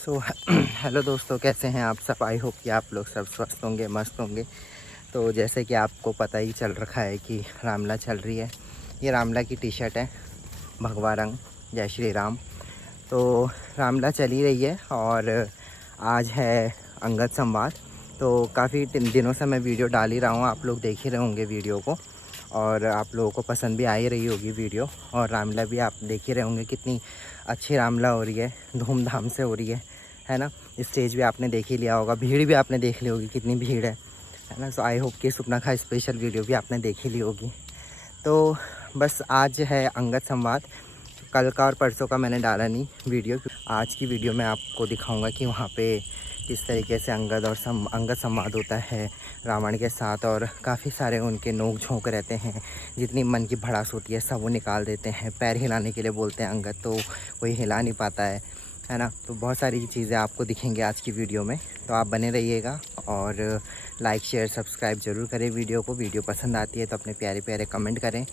So hello दोस्तों, कैसे हैं आप सब। आई होप कि आप लोग सब स्वस्थ होंगे, मस्त होंगे। तो जैसे कि आपको पता ही चल रखा है कि रामला चल रही है। ये रामला की टी शर्ट है, भगवा रंग, जय श्री राम। तो रामला चल ही रही है और आज है अंगद संवाद। तो काफ़ी दिनों से मैं वीडियो डाल ही रहा हूँ, आप लोग देख ही रहे होंगे वीडियो को और आप लोगों को पसंद भी आ ही रही होगी वीडियो। और रामला भी आप देख ही रहे होंगे, कितनी अच्छी रामला हो रही है, धूमधाम से हो रही है ना। स्टेज भी आपने देख ही लिया होगा, भीड़ भी आपने देख ली होगी, कितनी भीड़ है ना। सो आई होप कि सुपना स्पेशल वीडियो भी आपने देख ही ली होगी। तो बस आज है अंगद संवाद। कल का और परसों का मैंने डाला नहीं वीडियो। आज की वीडियो में आपको दिखाऊंगा कि वहाँ पे किस तरीके से अंगद संवाद होता है रावण के साथ। और काफ़ी सारे उनके नोक झोंक रहते हैं, जितनी मन की भड़ास होती है सब वो निकाल देते हैं। पैर हिलाने के लिए बोलते हैं अंगद, तो कोई हिला नहीं पाता है ना। तो बहुत सारी चीज़ें आपको दिखेंगे आज की वीडियो में, तो आप बने रहिएगा और लाइक शेयर सब्सक्राइब ज़रूर करें वीडियो को। वीडियो पसंद आती है तो अपने प्यारे प्यारे कमेंट करें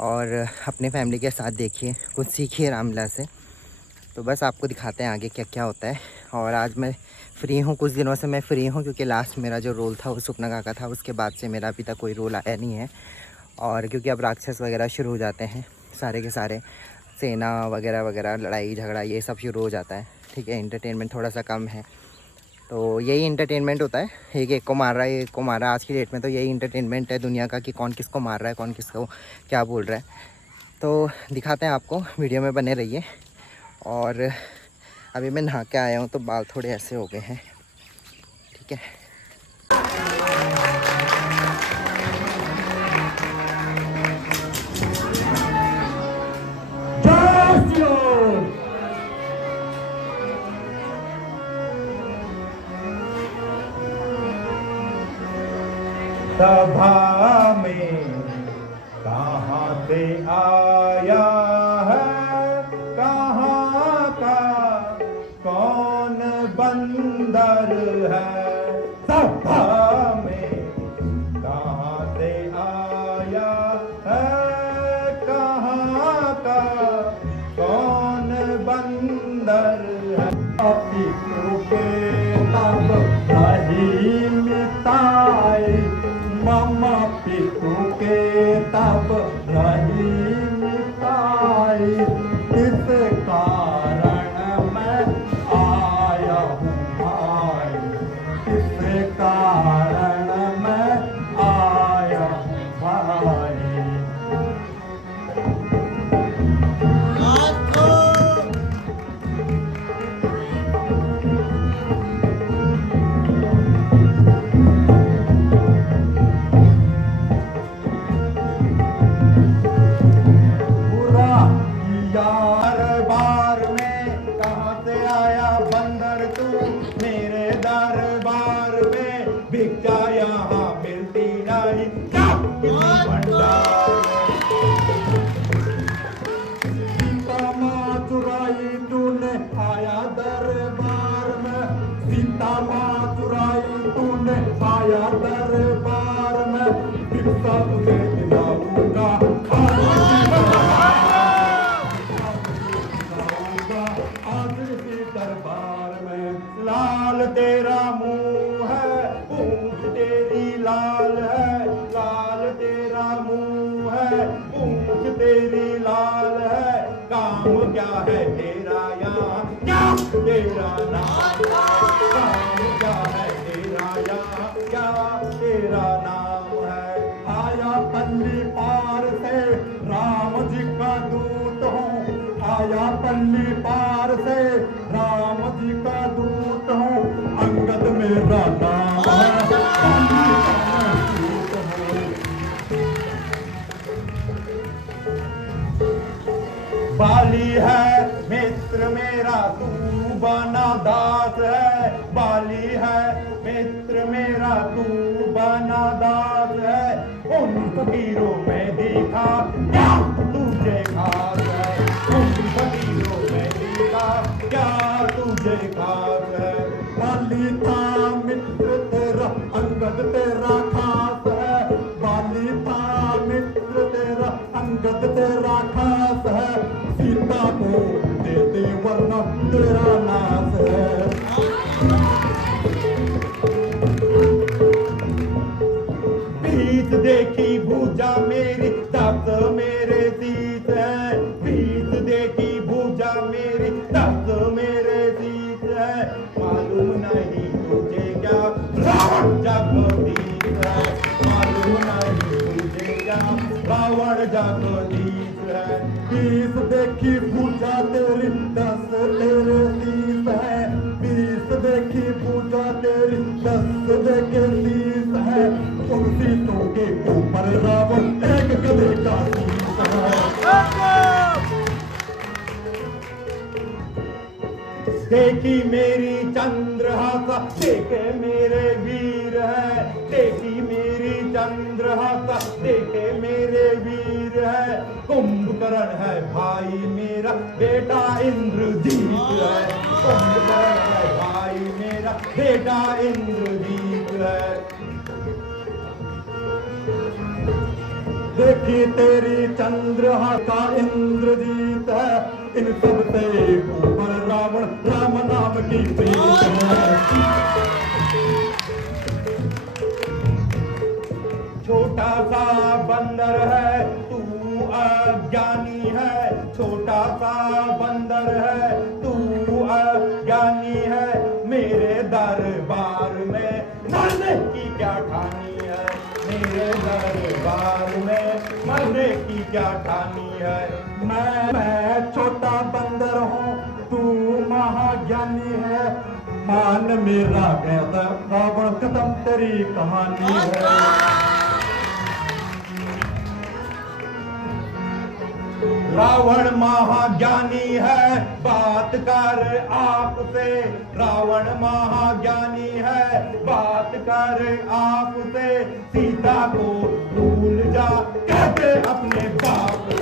और अपने फैमिली के साथ देखिए, कुछ सीखिए रामलीला से। तो बस आपको दिखाते हैं आगे क्या क्या होता है। और आज मैं फ्री हूँ, कुछ दिनों से मैं फ्री हूँ क्योंकि लास्ट मेरा जो रोल था वो सुपना काका था। उसके बाद से मेरा अभी तक कोई रोल आया नहीं है। और क्योंकि अब राक्षस वगैरह शुरू हो जाते हैं, सारे के सारे सेना वगैरह वगैरह, लड़ाई झगड़ा ये सब शुरू हो जाता है। ठीक है, एंटरटेनमेंट थोड़ा सा कम है। तो यही इंटरटेनमेंट होता है, एक को मार रहा है, एक को मार रहा है। आज की डेट में तो यही इंटरटेनमेंट है दुनिया का कि कौन किसको मार रहा है, कौन किसको क्या बोल रहा है। तो दिखाते हैं आपको, वीडियो में बने रहिए। और अभी मैं नहा के आया हूँ तो बाल थोड़े ऐसे हो गए हैं, ठीक है। सभा में कहाँ से आया है, कहाँ का कौन बंदर है। सभा में कहाँ से आया है, कहाँ का कौन बंदर है। पितरों के तब नहीं मिटाई, मामा पितु के तब नहीं मिटाई। इस कारण मैं आया हूँ भाई, इस कारण मैं आया हूँ भाई। दरबार में कहाँ से आया बंदर तू, मेरे दरबार में भिक्षा यहाँ मिलती नहीं। भंडार सीता माँ चुराई तूने, आया दरबार में। सीता माँ चुराई तूने, आया दरबार में। भिक्षा तुझे दिलाऊंगा, दरबार में। लाल तेरा मुंह है, पूंछ तेरी लाल है। लाल तेरा मुंह है, पूंछ तेरी लाल है। काम क्या है तेरा यहाँ, क्या तेरा नाम है। काम क्या है तेरा यहाँ, क्या तेरा नाम है। आया पल्ली पार से राम जी का दूत हूँ, आया पल्ली पार से राम जी का दूत हूँ। अंगद मेरा नाम है, बाली है मित्र मेरा, तू बना दास है। बाली है मित्र मेरा, तू बना दास है। उन फकीरों में देखा क्या तुझे खास है, उन फकीरों में देखा क्या तुझे खास है। बाली था मित्र तेरा, अंगद तेरा खास है। बाली था मित्र तेरा, अंगद तेरा खास है। सीता को दे दे वरना तेरा नाश है। देखी मेरी चंद्रहासा देखे मेरे वीर है, देखी मेरी चंद्रहासा देखे मेरे वीर है। कुंभकर्ण है भाई मेरा बेटा इंद्रजीत है, कुंभकर्ण है भाई मेरा बेटा इंद्रजीत है। देखी तेरी चंद्रहासा इंद्रजीत है, इन सब से ऊपर रावण राम नाम की प्रीत है। छोटा सा बंदर है तू अज्ञानी है, छोटा सा बंदर है तू अज्ञानी है। मेरे दरबार में मरने की क्या ठानी है, मेरे दरबार में मरने की क्या ठानी है। मैं छोटा बंदर हूँ तू महाज्ञानी है, मान मेरा कहता रावण खत्म तेरी कहानी है। रावण महाज्ञानी है बात कर आपसे, रावण महाज्ञानी है बात कर आपसे। सीता को भूल जा कहते अपने बाप से,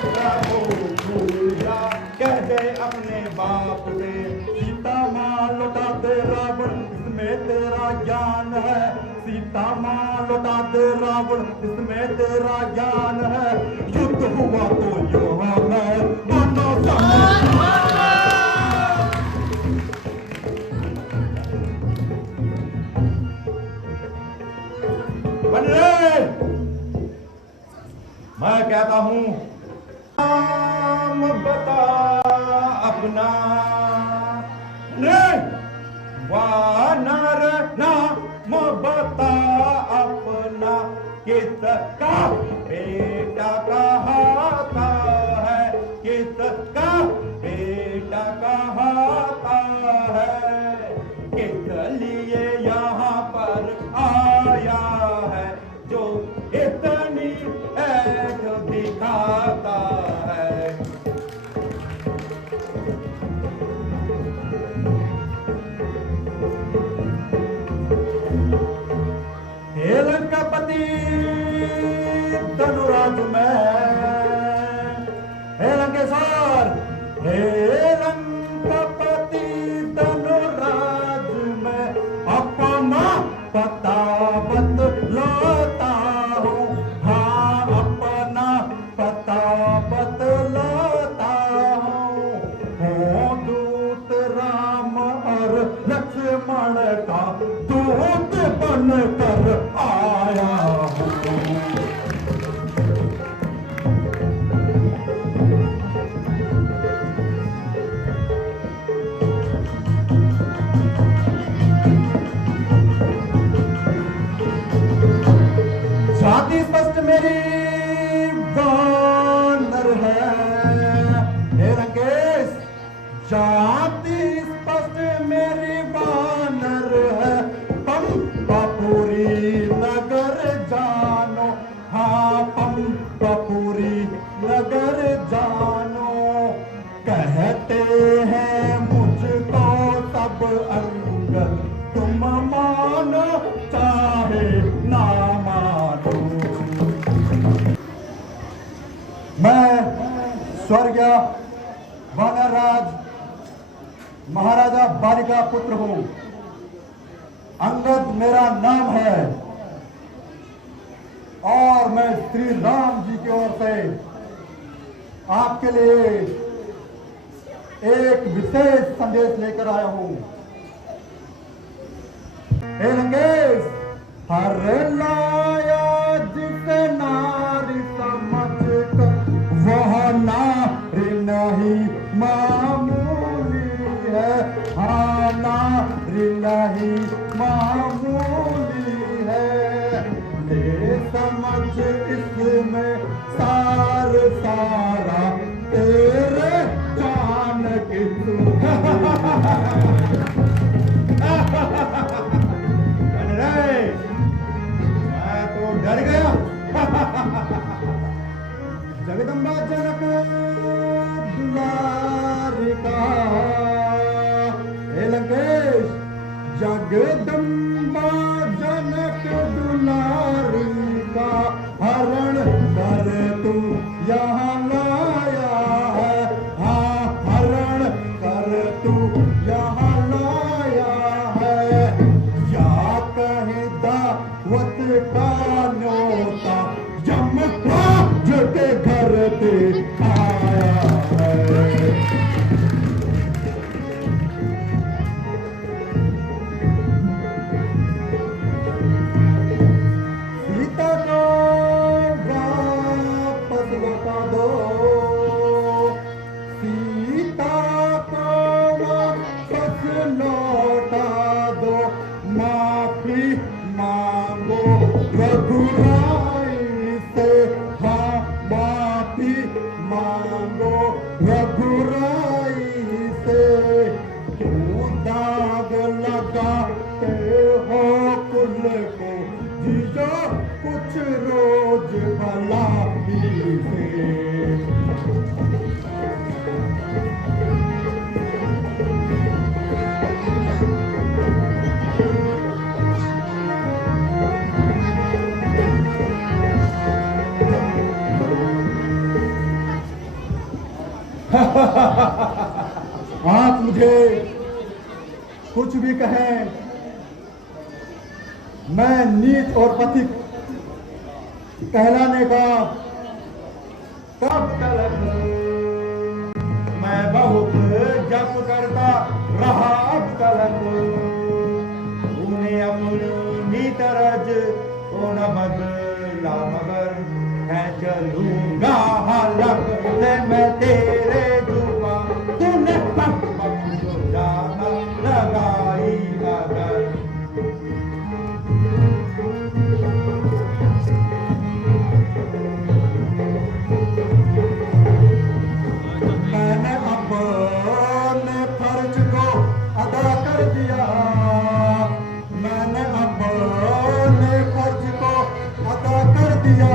सीता को भूल जा कहते अपने बाप से। सीता मां लौटा दे रावण इसमें तेरा ज्ञान है, सीता मां लौटा दे रावण इसमें तेरा ज्ञान है। युद्ध हुआ तो युवा में मानो बन रे। मैं कहता हूं नाम बता अपना रे, वानर नाम बता अपना। किसका बेटा कहाता है, किसका बेटा कहाता है। किस लिए यहाँ पर आया है जो इतनी ऐठ दिखाता है। हे लंकापति धनुराज में, हे लंकेश्वर, हे लंकापति धनुराज में अपना पता बतलाता हूँ। हाँ अपना पता बतलाता हूँ। दूत राम और लक्ष्मण का दूत बनकर आया हूँ। जाति स्पष्ट मेरी वानर है, हे लंकेश जाति स्पष्ट मेरी वानर है। पंपापुरी नगर जानो, हाँ पंपापुरी नगर जानो। कहते हैं मुझको सब अंगद, तुम मानो चाहे ना मानो। मैं स्वर्गीय वानरराज महाराजा बाली का पुत्र हूँ, अंगद मेरा नाम है और मैं श्री राम जी की ओर से आपके लिए एक विशेष संदेश लेकर आया हूँ। हे लंकेश, हर लाया जिसे नारी समझ कर वह नारी नहीं मामूली है। हाँ नारी नहीं मामूली है। ले समझ इसमें सार सारा तेरे जान की तू। मैं तो डर गया। जगदम्बा जनक दुलारिका जगदम्बा जनक दुलारी का हरण कर तू यहाँ लाया है, हाँ हरण कर तू यहाँ लाया है। या कहीं दावत का न्योता यमराज के घर पे आया है। सीता को वापस लौटा दो, सीता को वापस लौटा दो, माफी मांगो रघुराई से, हाँ माफी मांगो रघुराई से। क्यों दाग लगाते हो कुल को, जियो कुछ रोज भला ही से। आप मुझे कुछ भी कहें, मैं नीच और पथिक कहलाने का कब तलक मैं बहुत जप करता रहा अब तलक। उन्हें अपनी तरज को न बदला मगर मैं चलूंगा हालक से मैं तेरे जुबा, तूने पक पक जो जाना लगाई अगर। मैंने अपने फर्ज को अदा कर दिया, मैंने अपने फर्ज को अदा कर दिया।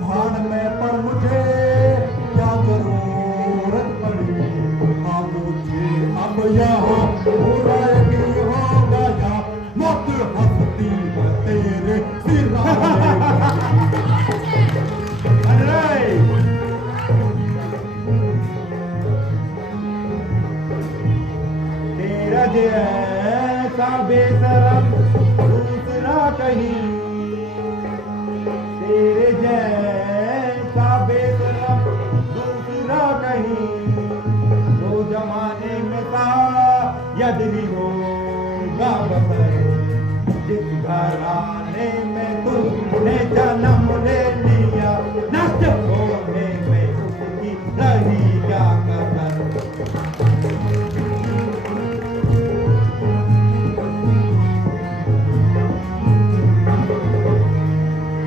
भान में पर मुझे क्या जरूरत पड़ी, हाँ मुझे अब यहाँ बुराई होगा या मौत हंसती है तेरे सिराने पर। तेरा जैसा बेशरम दूसरा कहीं, तेरे जैसा बेशरम दूसरा कहीं, जो जमाने में था यदि होगा बसर। जिस घराने में तुमने जन्म ले लिया, नष्ट होने में उसकी रही क्या कसर।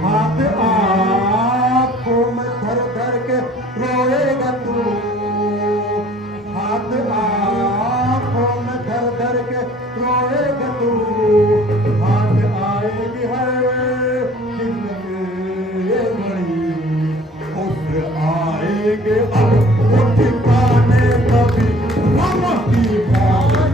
हाथ आँखों में धर धर के रोएगा तू, हाथ आँखों में धर धर के रोएगा तू। हाथ आएगी है जिंदगी बड़ी, उस आएगे अब वो ठिकाने कभी गम की भावना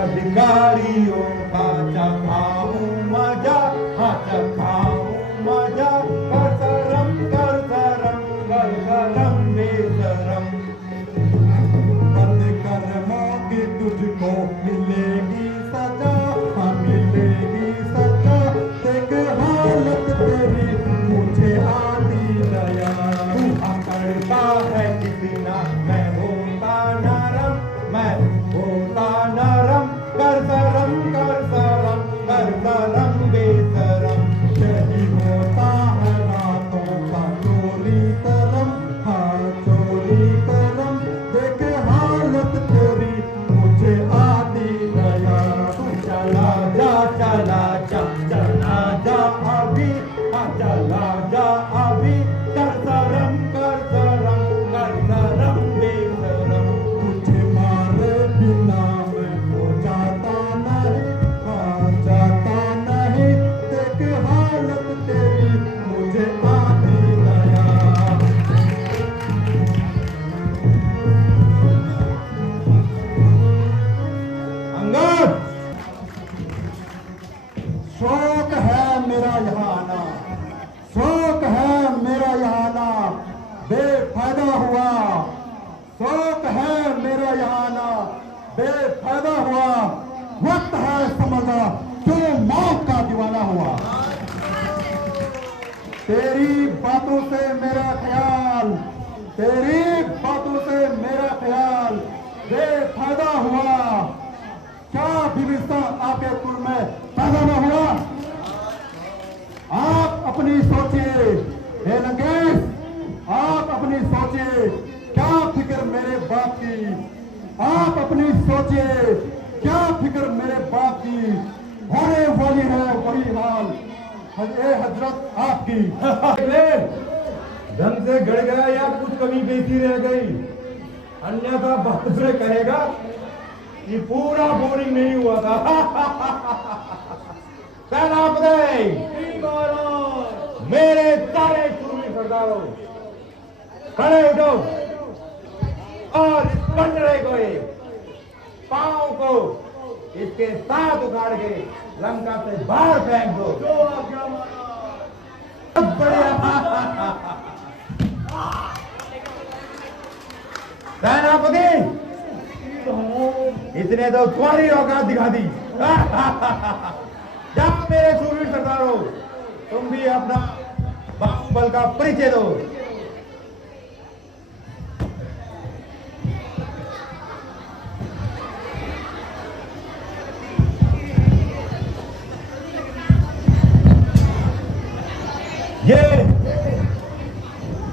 अधिकारियों का चखाऊं मजा, हाँ चखाऊं मजा। कर शरम कर शरम कर शरम बेशरम। बंद कर्मों की तुझको मिलेगी सजा, हाँ मिलेगी सजा। देख हालत तेरी मुझे आती दया। तू अकड़ता है किसी ना, मैं होता नरम, मैं होता नरम। कर शरम कर शरम कर शरम बेशरम। यही होता है रातों का चोरी करम, हाँ चोरी करम। देख हालत बेफायदा हुआ, शौक है मेरा यहाँ आना बेफायदा हुआ, वक्त है समझना क्यों मौत का दीवाना हुआ। तेरी बातों से मेरा ख्याल, तेरी बातों से मेरा ख्याल बेफायदा हुआ, क्या विविधता आपके कुल में पैदा न हुआ। आप अपनी सोचिए हे लंकेश, आप अपनी सोचिए क्या फिक्र मेरे बाप की, आप अपनी सोचिए क्या फिक्र मेरे बाप की, होने वाली है वही हाल ए हजरत आपकी। ढंग से गड़ गया या कुछ कमी बेची रह गई, अन्यथा बात से कहेगा कि पूरा बोरिंग नहीं हुआ था। सेनापति मेरे सारे शूरवीर सरदारों खड़े उठो और इस पंडरे को पांव को इसके साथ उखाड़ के लंका से बाहर फेंक दो। सेनापति इसने तो तुम्हारी औकात दिखा दी। जाओ मेरे शूरवीर सरदारों, तुम भी अपना बाहुबल का परिचय दो। ये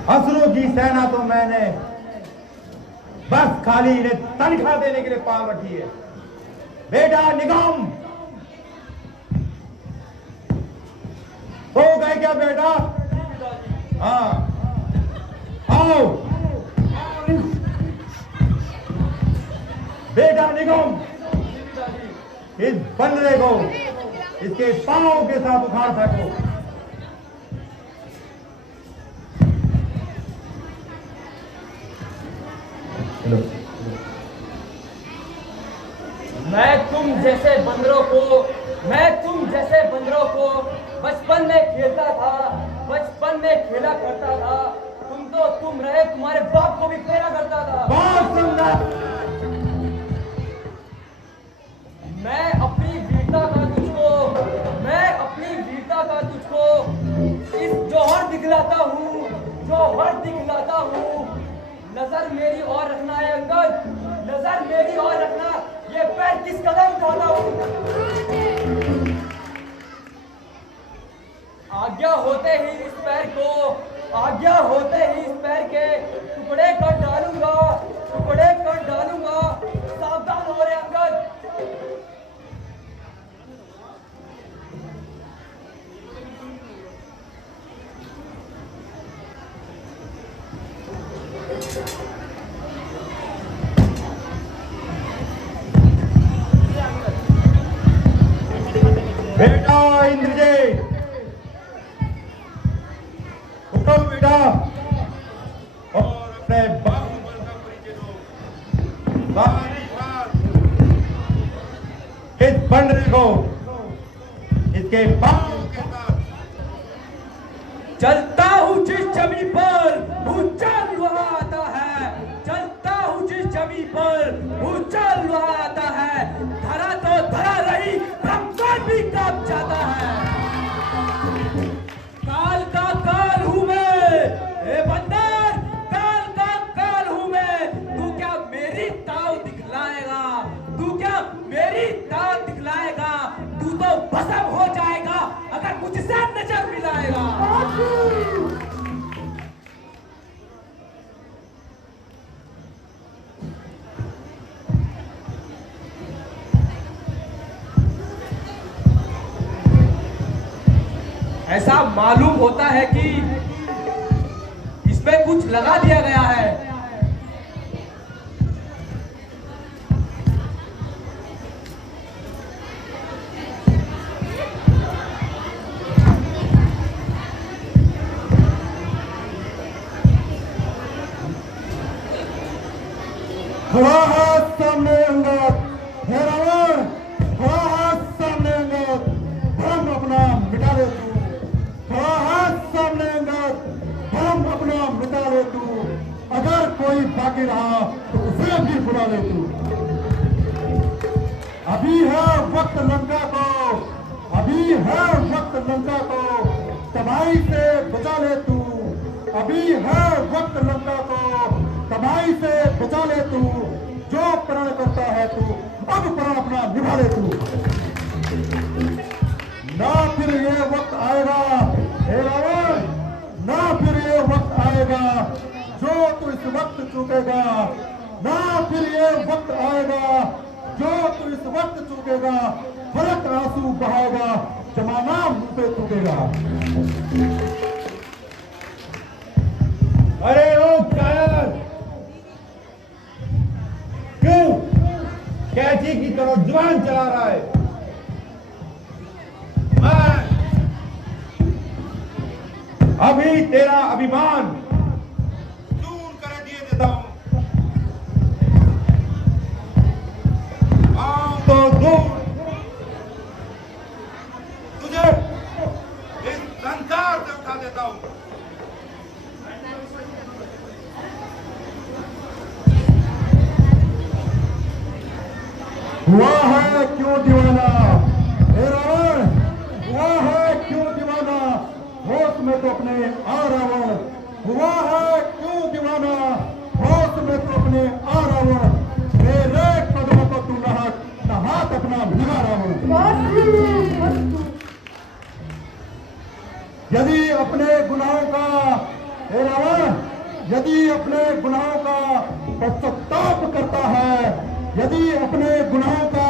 असुरों की सेना तो मैंने बस खाली इन्हें तनख्वाह देने के लिए पाल रखी है। बेटा निगम हो गए क्या बेटा? हाँ आओ। बेटा निगम इस बंदरे को इसके पांव के साथ उखाड़ फेंको। मैं तुम जैसे बंदरों को बचपन में खेलता था, बचपन में खेला करता था। तुम रहे, तुम्हारे बाप को भी फेरा करता था। बहुत सुंदर। मैं अपनी वीरता का तुझको इस जौहर दिखलाता हूँ। नजर मेरी और रखना है अंगद, नजर मेरी और रखना। ये पैर किस कदम उठाता हूँ। आज्ञा होते ही इस पैर के टुकड़े कर डालूंगा। सावधान हो रे अंगद। बेटा इंद्रजीत उठो बेटा और अपने बाहुबल का परिचय दो। सारी बात इस बंदरे को इसके पांव के साथ। चलता हूँ जिस जमीन पर भूचाल वहाँ आता है, चलता हूँ जिस जमीन पर भूचाल वहाँ आता है। धरा तो धरा रही, ब्रह्मांड भी कांप जाता है। काल का काल हूँ मैं, ए बंदर, काल का काल हूँ मैं। तू क्या मेरी ताव दिखलाएगा? तू तो भस्म हो जाएगा अगर मुझसे नजर मिलाएगा। ऐसा मालूम होता है कि इसमें कुछ लगा दिया गया है। खड़ा हाथ सामने अंगद, हे रावण खड़ा हाथ सामने अंगद, भ्रम अपना मिटा ले तू। खड़ा हाथ सामने अंगद, भ्रम अपना मिटा ले तू। कोई बाकी रहा तो उसे भी बुला ले तू। अभी है वक्त लंका को, अभी है वक्त लंका को तबाही से बचा ले तू। अभी है वक्त लंका को तबाही से बचा ले तू। जो प्रण करता है तू अब प्रण अपना निभा ले तू। ना फिर ये वक्त आएगा हे रावण, ना फिर ये वक्त आएगा जो तू इस वक्त चूकेगा। ना फिर ये वक्त आएगा जो तू इस वक्त चूकेगा। फलक आंसू बहाएगा जमाना मुंह पे थूकेगा। अरे ओ कायर, क्यों कैची की तरह जुबान चला रहा है? मैं अभी तेरा अभिमान दूर कर दिए देता हूं। आओ तो दूर तुझे इस संसार से उठा देता हूं। हुआ है क्यों दीवाना हे रावण, हुआ है क्यों दीवाना होश में तो अपने आ रावण। हुआ है क्यों दीवाना होश में तो अपने आ रावण। मेरे कदमों को तू हाथ अपना भिगा रावण। यदि अपने गुनाहों का हे रावण, यदि अपने गुनाहों का पश्चाताप करता है, यदि अपने गुनाहों का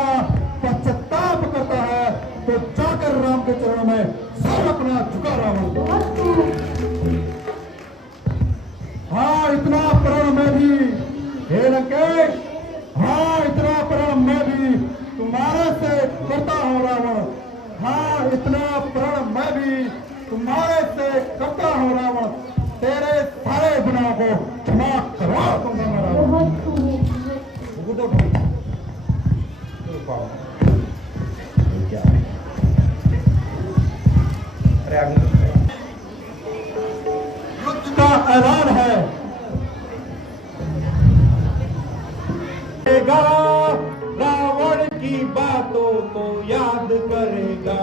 पश्चाताप करता है तो जाकर राम के चरणों में सब अपना झुका रावण। हाँ इतना प्रण में भी हे लंकेश, हाँ इतना प्रण में भी तुम्हारे से करता हूँ रावण। हाँ इतना प्रण मैं भी तुम्हारे से करता हूँ रावण। तेरे सारे गुनाहों को क्षमा करवा दूंगा मैं रावण। युद्ध का ऐलान है। रावण की बातों को याद करेगा।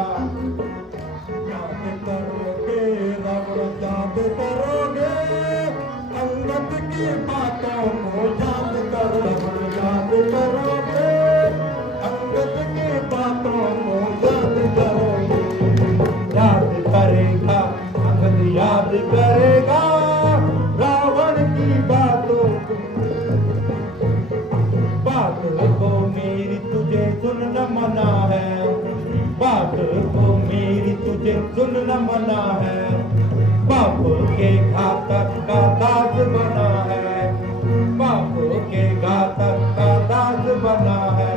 याद करोगे रावण, याद करोगे अंगद की बातों को याद करोगे। याद करोगे अंगद की बातों को याद करोगे। याद करेगा अंगद, याद करेगा रावण की बातों को। बात को मेरी तुझे सुनना मना है, बात को मेरी तुझे सुनना मना है। बाप के घातक का दास बना है, बाप के घातक का दास बना है।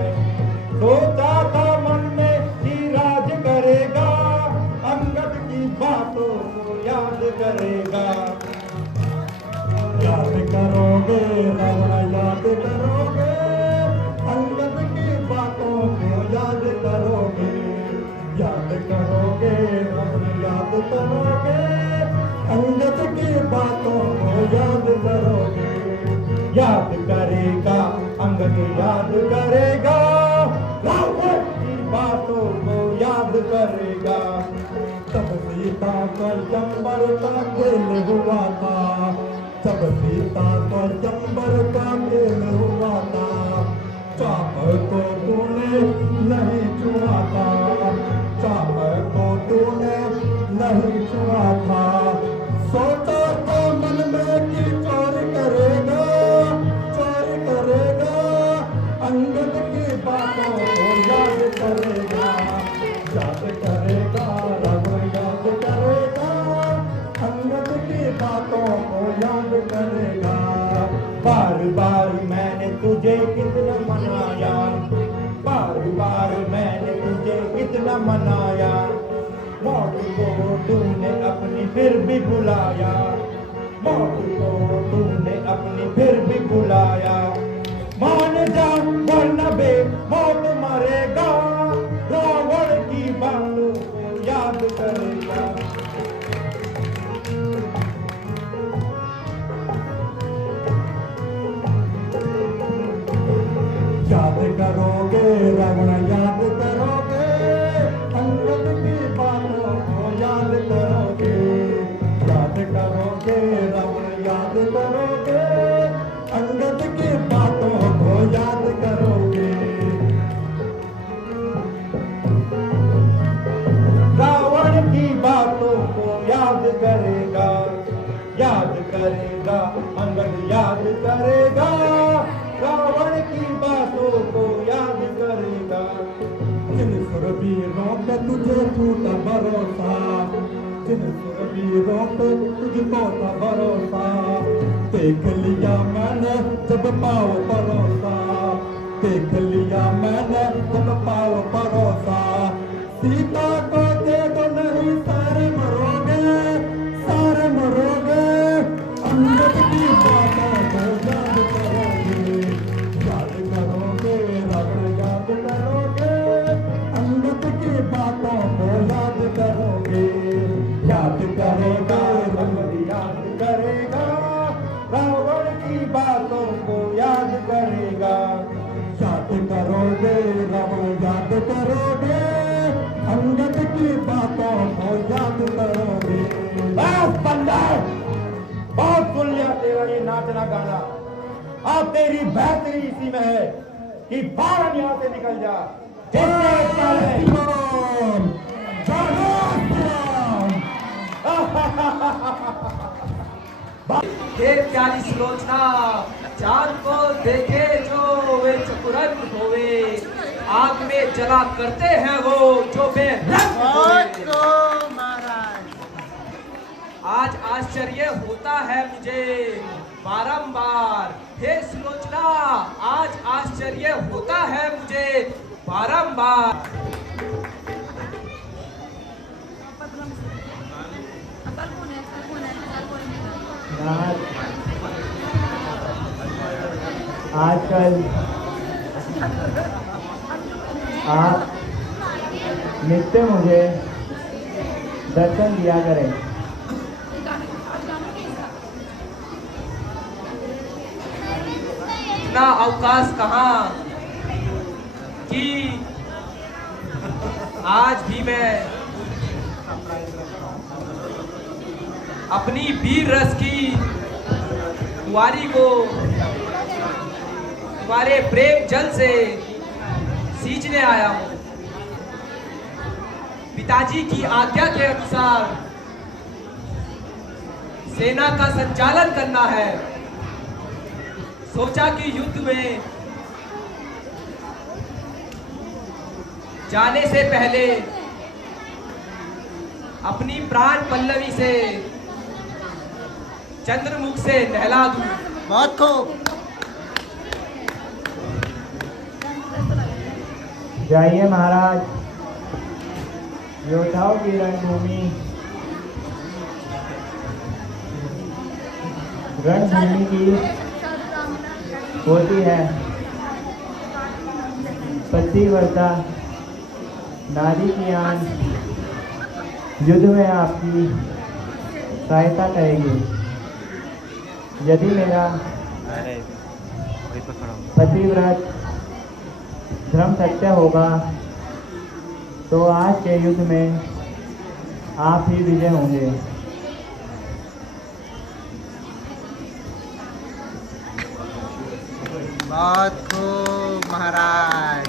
सोचा था मन में कि राज करेगा, अंगद की बातों को याद करेगा। याद करोगे रावण, याद करोगे अंगद की बातों को याद करोगे। याद करोगे रावण, याद करोगे अंगद की बातों को याद करोगे। याद करेगा अंगद, याद करेगा रावण की बातों को याद करेगा। तब सीता का चंबर का खेल हुआ था, तब सीता का चंबर का खेल हुआ था। चाप को तूने नहीं छुआ था, चाप को तूने नहीं छुआ था। सोचा था मन में कि चोरी करेगा, चोरी करेगा अंगद की बातों को याद करेगा। याद करेगा रावण, याद करेगा अंगद की बातों को याद करेगा। बार बार मैंने तुझे कितना मनाया, बार बार मैंने तुझे कितना मनाया। मौत को तूने अपनी फिर भी बुलाया, मौत को तूने अपनी फिर भी बुलाया। मान जा वरना बे मौत मरेगा, रावण की बातों को याद करेगा। रावण याद करोगे, अंगद की बातों को याद करोगे, याद करोगे रावण याद करोगे, अंगद की बातों को याद करोगे। रावण की बातों को याद करेगा, याद करेगा अंगद याद करेगा, रावण की बातों को याद करेगा। जिन सुरवीरों पे तुझे टूटा भरोसा, जिन सुरवीरों पे तुझको था भरोसा, देख लिया मैंने जब पाव परोसा, देख लिया मैंने जब पाव परोसा। सीता को दे दो नहीं सारे मरोगे, सारे मरोगे, अंगद की बातों को याद करोगे, याद करोगे रावण याद करोगे, अंगद की बातों को याद करोगे, याद करेगा अंगद याद करेगा, रावण की बातों को याद करेगा, याद करोगे रावण याद करोगे, अंगद की बातों को याद करोगे। बस बंदा, बहुत सुन लिया तेरा ये नाचना गाना। अब तेरी बेहतरी इसी में है कि फौरन यहाँ से निकल जा। हे प्यारी सुलोचना, चांद को देखे जो वे चतुरंग होवे, आग में जला करते हैं वो जो बेरंग होवे। आज आश्चर्य होता है मुझे बारंबार, हे सुलोचना, आज आश्चर्य होता है मुझे बारंबार। आजकल आप नित्य मुझे दर्शन दिया करें। इतना अवकाश कहाँ कि आज भी मैं अपनी वीर रस की कुंवारी को तुम्हारे प्रेम जल से सींचने आया हूँ। पिताजी की आज्ञा के अनुसार सेना का संचालन करना है। सोचा कि युद्ध में जाने से पहले अपनी प्राण पल्लवी से चंद्रमुख से नहला दूं। बहुत खूब। जाइए महाराज, योद्धाओं की रणभूमि की होती है। पतिव्रता नारी की आन युद्ध में आपकी सहायता करेगी। यदि मेरा पतिव्रत धर्म सत्य होगा तो आज के युद्ध में आप ही विजय होंगे। बहुत खूब महाराज।